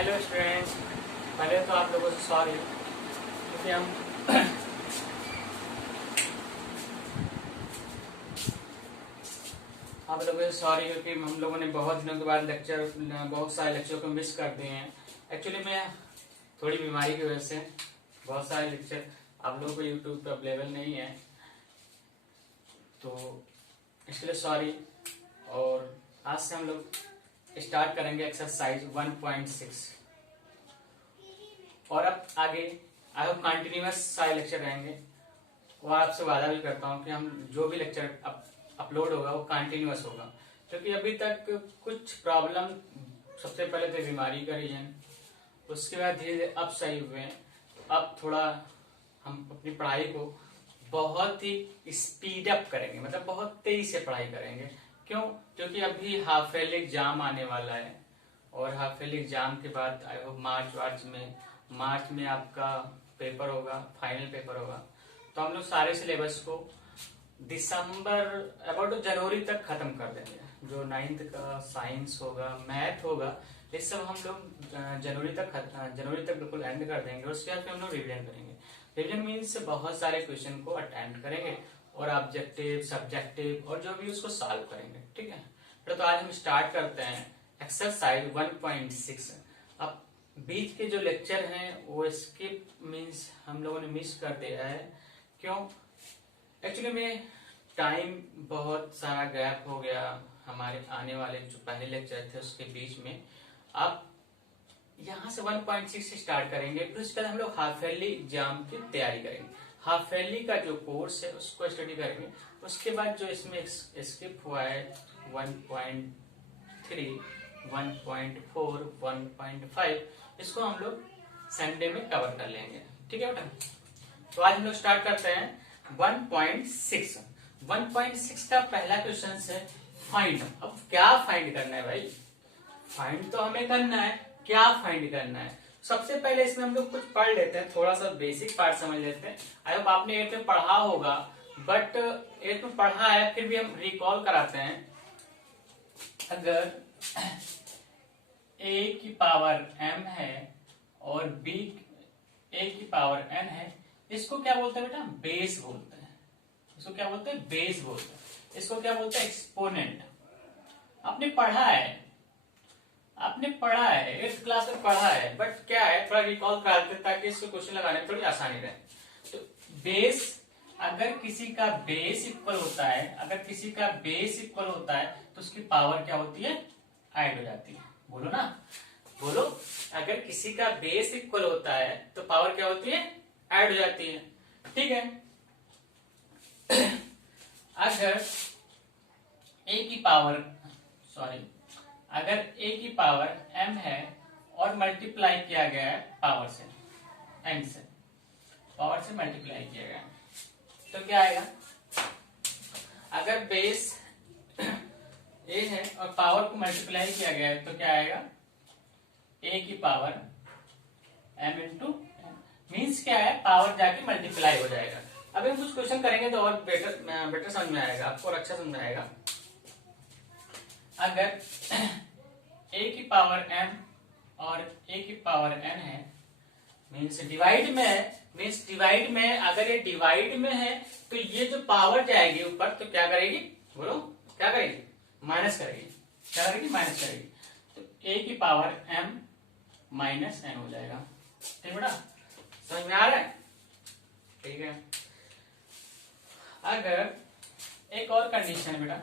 Hello students, पहले तो आप लोगों से सॉरी क्योंकि हम आप लोगों से सॉरी क्योंकि हम लोगों ने बहुत दिनों के बाद बहुत सारे लेक्चर को मिस कर दिए हैं। एक्चुअली मैं थोड़ी बीमारी की वजह से बहुत सारे लेक्चर आप लोगों को यूट्यूब पे अवेलेबल नहीं है, तो इसके लिए सॉरी। और आज से हम लोग स्टार्ट करेंगे एक्सरसाइज 1.6 और अब आगे कंटिन्यूअस सारे लेक्चर रहेंगे। और आपसे वादा भी करता हूँ कि हम जो भी लेक्चर अपलोड होगा वो कंटिन्यूअस होगा, क्योंकि अभी तक कुछ प्रॉब्लम, सबसे पहले तो बीमारी का रीजन, उसके बाद धीरे धीरे अब सही हुए हैं। अब थोड़ा हम अपनी पढ़ाई को बहुत ही स्पीड अप करेंगे, मतलब बहुत तेजी से पढ़ाई करेंगे। क्यों? क्योंकि अभी हाफ ईयरली एग्जाम आने वाला है और हाफ ईयरली एग्जाम के बाद आई होप मार्च में आपका पेपर होगा, फाइनल पेपर होगा। तो हम लोग सारे सिलेबस को दिसंबर अबाउट जनवरी तक खत्म कर देंगे। जो 9th का साइंस होगा, मैथ होगा, ये सब हम लोग जनवरी तक बिल्कुल एंड कर देंगे। उसके बाद फिर हम लोग रिविजन करेंगे। रिविजन मीन्स बहुत सारे क्वेश्चन को अटेम्प्ट करेंगे और ऑब्जेक्टिव, सब्जेक्टिव और जो भी उसको सॉल्व करेंगे। ठीक है, तो आज हम स्टार्ट करते हैं एक्सरसाइज 1.6। अब बीच के जो लेक्चर हैं वो स्किप मीन्स हम लोगों ने मिस कर दिया है। क्यों? एक्चुअली में टाइम बहुत सारा गैप हो गया हमारे आने वाले जो पहले लेक्चर थे उसके बीच में। अब यहाँ से 1.6 से स्टार्ट करेंगे, फिर उसके बाद हम लोग हाफ ईयरली एग्जाम की तैयारी करेंगे। हाफ ईयरली का जो कोर्स है उसको स्टडी करेंगे। उसके बाद जो इसमें स्किप हुआ है 1.3, 1.4, 1.5, इसको हम लोग संडे में कवर कर लेंगे। ठीक है बेटा, तो आज हम लोग स्टार्ट करते हैं 1.6। 1.6 का पहला क्वेश्चन है फाइंड। अब क्या फाइंड करना है भाई? फाइंड तो हमें करना है, क्या फाइंड करना है? सबसे पहले इसमें हम लोग कुछ पढ़ लेते हैं, थोड़ा सा बेसिक पार्ट समझ लेते हैं। आई होप आपने 8th में पढ़ा होगा, बट 8th में पढ़ा है फिर भी हम रिकॉल कराते हैं। अगर a की पावर m है और b a की पावर n है, इसको क्या बोलते हैं बेटा? बेस बोलते हैं। इसको क्या बोलते हैं? बेस बोलते हैं। इसको क्या बोलते हैं? एक्सपोनेंट। आपने पढ़ा है 8th क्लास में पढ़ा है, बट क्या है, थोड़ा रिकॉल करा देते ताकि इसको क्वेश्चन लगाने में थोड़ी आसानी रहे। तो बेस, अगर किसी का बेस इक्वल होता है तो उसकी पावर क्या होती है? ऐड हो जाती है। बोलो ना, बोलो। अगर किसी का बेस इक्वल होता है तो पावर क्या होती है? ऐड हो जाती है। ठीक है। अगर a की पावर m है और मल्टीप्लाई किया गया है पावर से, n से, पावर से मल्टीप्लाई किया गया है, तो क्या आएगा? अगर बेस a है और पावर को मल्टीप्लाई किया गया है तो क्या आएगा? a की पावर m इंटू मीन्स क्या है? पावर जाके मल्टीप्लाई हो जाएगा। अभी हम कुछ क्वेश्चन करेंगे तो और बेटर समझ में आएगा आपको और अच्छा समझ में आएगा। अगर a की पावर m और a की पावर n है, मीन्स डिवाइड में अगर ये डिवाइड में है तो ये जो पावर जाएगी ऊपर तो क्या करेगी? बोलो, क्या करेगी? माइनस करेगी। क्या करेगी? माइनस करेगी। तो a की पावर m माइनस n हो जाएगा। ठीक बेटा, समझ में आ रहा है? ठीक है। अगर एक और कंडीशन है बेटा,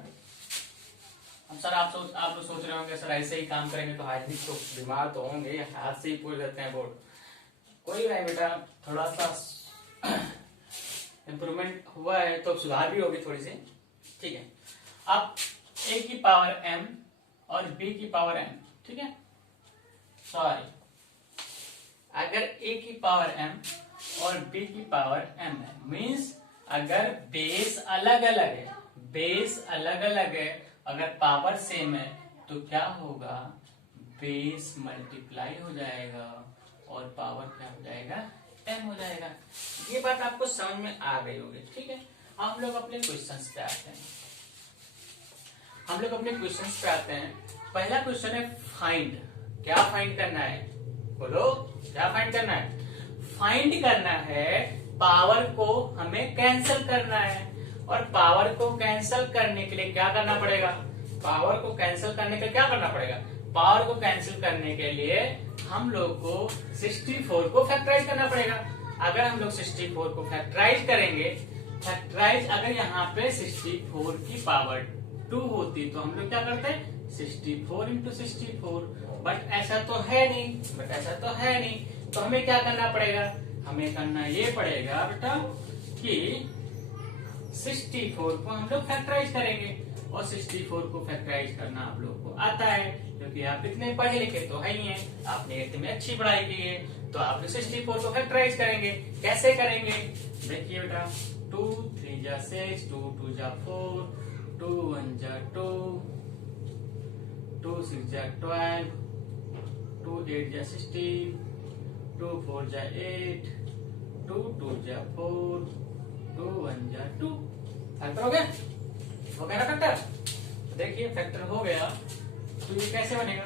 अब सर आप लोग सोच रहे होंगे सर ऐसे ही काम करेंगे तो आज भी तो बीमार तो होंगे, हाथ से ही पूछ देते हैं बोर्ड। कोई नहीं बेटा, थोड़ा सा इम्प्रूवमेंट हुआ है तो सुधार भी होगी थोड़ी सी। ठीक है। अब a की पावर m और b की पावर n, ठीक है, सॉरी, अगर a की पावर m और b की पावर m है, मीन्स अगर बेस अलग अलग है, अगर पावर सेम है तो क्या होगा? बेस मल्टीप्लाई हो जाएगा और पावर क्या हो जाएगा? m हो जाएगा। ये बात आपको समझ में आ गई होगी। ठीक है, हम लोग अपने क्वेश्चंस पे आते हैं। पहला क्वेश्चन है फाइंड। क्या फाइंड करना है? बोलो क्या फाइंड करना है? फाइंड करना है पावर को हमें कैंसिल करना है। और पावर को कैंसिल करने के लिए क्या करना पड़ेगा? पावर को कैंसिल करने के लिए क्या करना पड़ेगा? पावर को कैंसिल करने के लिए हम लोग को 64 को फैक्टराइज करना पड़ेगा। अगर हम लोग 64 को फैक्टराइज करेंगे, फैक्टराइज अगर यहाँ पे 64 की पावर 2 होती तो हम लोग क्या करते? 64 इंटू 64। बट ऐसा तो है नहीं, तो हमें क्या करना पड़ेगा? हमें करना ये पड़ेगा बेटा कि 64 को हम लोग फैक्टराइज करेंगे। और 64 को फैक्टराइज करना आप लोग को आता है, क्योंकि आप इतने पढ़े लिखे तो है ही हैं, आपने 8th में अच्छी पढ़ाई की है, तो आप 64 को फैक्टराइज करेंगे। कैसे करेंगे? देखिए बेटा, 2 3 जा 6, 2 2 जा 4, 2 1 जा 2, 2 6 जा 12, 2 8 जा 16, 2 4 जा 8, 2 2 जा 4, 2 1 जा 2। फैक्टर हो गया? हो गया ना फैक्टर? देखिए फैक्टर हो गया, तो ये कैसे बनेगा?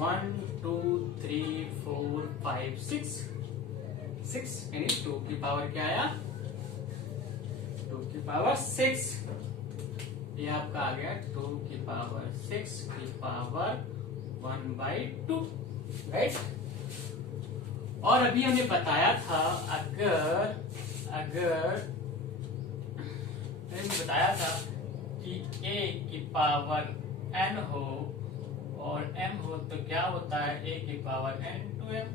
1 2 3 4 5 6 यानी 2 की पावर क्या आया? 2 की पावर 6। ये आपका आ गया 2 की पावर 6 की पावर 1/2, राइट। और अभी हमने बताया था अगर हमने बताया था कि a की पावर n हो और m हो तो क्या होता है? a की पावर n to m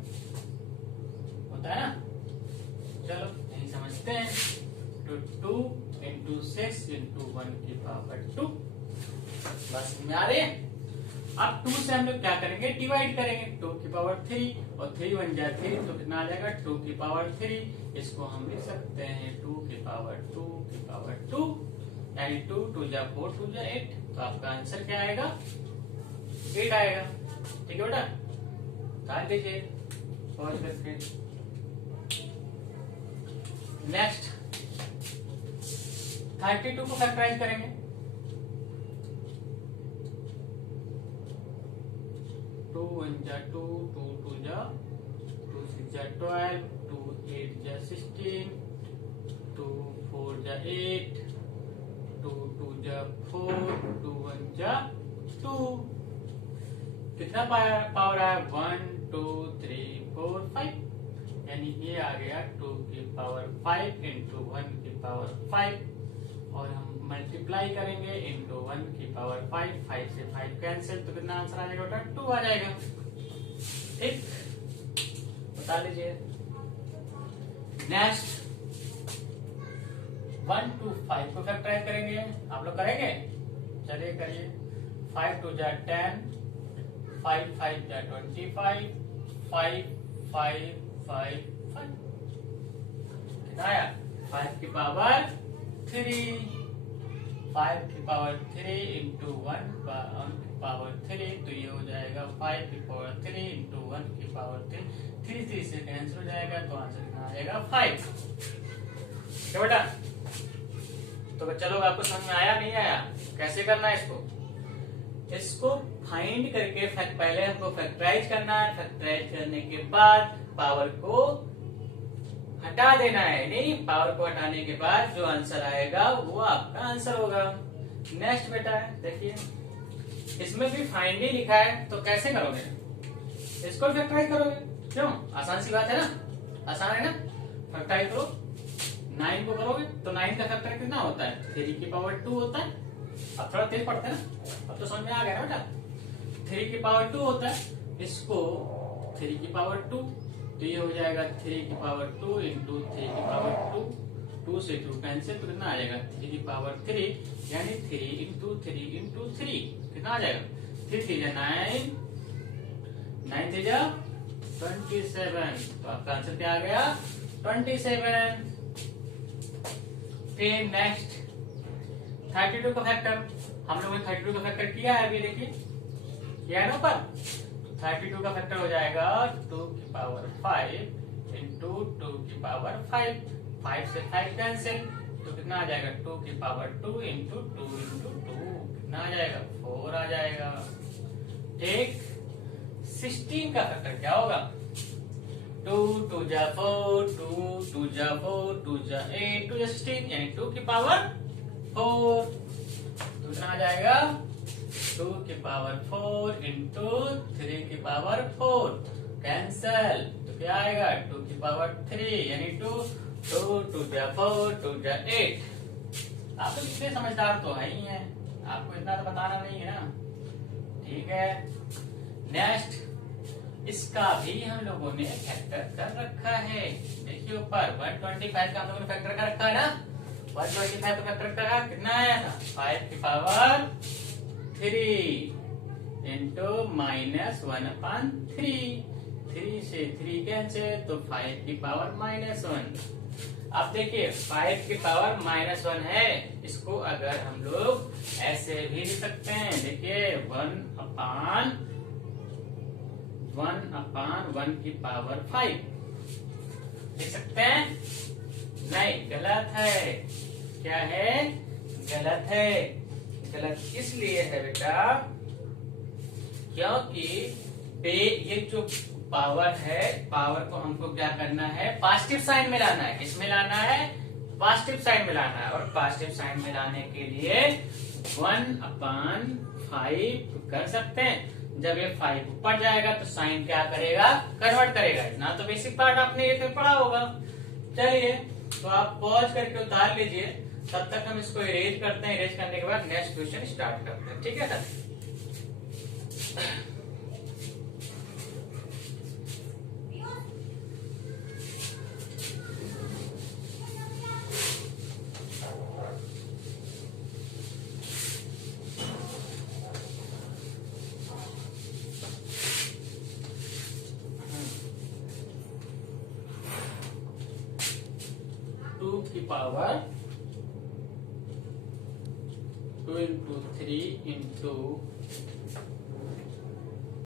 होता है ना। चलो यही समझते हैं। तो 2 इंटू 6 इंटू 1 की पावर 2, बस में आ रही है। अब 2 से हम लोग क्या करेंगे? डिवाइड करेंगे। 2 की पावर 3 और 3 1 जा 3, तो कितना आ जाएगा? 2 की पावर 3। इसको हम लिख सकते हैं 2 की पावर 2 की पावर 2, यानी 2 2 जा 4, 2 जा 8। तो आपका आंसर क्या आएगा? 8 आएगा। ठीक है बेटा, काट दीजिए पॉज करके। नेक्स्ट 32 को फैक्टराइज करेंगे। 2 1 जा 2, 2 2 जा 2 6 जा 12, 2 8 जा 16, 2 4 जा 8, 2 2 जा 4, 2 1 जा 2। कितना पावर आया? 1 2 3 4 5, यानी ये आ गया 2 की पावर 5 इंटू 1 की पावर 5, और हम मल्टीप्लाई करेंगे इंटू 1 की पावर 5। 5 से 5 कैंसिल, तो कितना आंसर आ जाएगा बेटा? 2 आ जाएगा। ठीक, बता लीजिए। नेक्स्ट 1 2 5 को फैक्टराइज करेंगे। आप लोग करेंगे? चलिए करिए। 5 2 जा 10, 5 5 जा 25, 5 5 5 5, कितना आया? 5 की पावर 3, 5 की पावर 3 इंटू 1 की पावर 3, तो ये हो जाएगा 5 की पावर 3 इंटू 1 की पावर 3। 3 3 से कैंसिल हो जाएगा, तो आंसर कितना आ जाएगा? 5। क्या बेटा? तो चलो, आपको समझ में आया नहीं आया? कैसे करना है इसको फाइंड करके पहले हमको फैक्टराइज करना है। फैक्टराइज करने के बाद पावर को हटा देना है। नहीं, पावर को हटाने के बाद जो आंसर आएगा वो आपका आंसर होगा। नेक्स्ट बेटा देखिए, इसमें भी फाइंड ही लिखा है, तो कैसे करोगे? इसको फैक्टराइज करोगे। क्यों? आसान सी बात है ना, आसान है ना। फैक्टराइज करो, 9 को करोगे तो 9 का फैक्टर कितना होता है? 3 की पावर 2 होता है। अब थोड़ा तेज पढ़ते हैं ना, अब तो समझ में आ गया ना बेटा। 3 की पावर 2 होता है, इसको 3 की पावर 2, तो ये हो जाएगा 3 की पावर 2 इंटू 3 की पावर 2, 2 से 2 कैंसिल, तो कितना आ जाएगा? 3 की पावर 3, यानी 3 इंटू 3 इंटू 3, कितना आ जाएगा? 3 3 जा 9, 9 3 जा 27, तो आपका आंसर क्या आ गया? 27। फिर नेक्स्ट 32 का फैक्टर, हम लोगों ने 32 का फैक्टर किया है अभी, देखिए किया है ना ऊपर। 32 का फैक्टर हो जाएगा 2 की पावर 5 इंटू 2 की पावर 5, 5 से 5 कैंसिल, तो कितना आ जाएगा? 2 की पावर 2 इंटू 2 इंटू 2, कितना आ जाएगा? 4 आ जाएगा। ठीक, 16 का फैक्टर क्या होगा? 2 2 जा 4, 2 2 जा 4, 2 जा 8, 2 जा 16, यानी 2 की पावर 4। तो कितना आ जाएगा? 2 की पावर 4 इंटू 3 की पावर 4, कैंसल। तो क्या आएगा? 2 की पावर 3 यानी 2 2 2 जा 4, 2 जा 8। आप तो इतने समझदार तो है ही हैं, आपको इतना तो बताना नहीं है ना। ठीक है, नेक्स्ट इसका भी हम लोगों ने फैक्टर कर रखा है। देखिए ऊपर 125 का हम लोगों ने फैक्टर कर रखा है ना। 125 का फैक्टर का कितना आया था? 5 की पावर 3 इंटू -1/3। 3 से 3 कैंसिल, तो 5 की पावर -1। अब देखिए 5 की पावर -1 है, इसको अगर हम लोग ऐसे भी लिख सकते हैं। देखिए 1/1 की पावर 5 लिख सकते हैं? नहीं, गलत है। क्या है? गलत है। गलत इसलिए है बेटा क्योंकि ये जो पावर है, पावर को हमको क्या करना है? पॉजिटिव साइन में लाना है। किसमें लाना है? पॉजिटिव साइन में लाना है। और पॉजिटिव साइन में लाने के लिए 1/5 कर सकते हैं। जब ये 5 ऊपर जाएगा तो साइन क्या करेगा? कन्वर्ट करेगा। इतना तो बेसिक पार्ट आपने ये तो पढ़ा होगा। चलिए, तो आप पॉज करके उतार लीजिए, तब तक हम इसको इरेज करते हैं। इरेज करने के बाद नेक्स्ट क्वेश्चन स्टार्ट करते हैं। ठीक है सर? 2 की पावर 2 इंटू 3 इंटू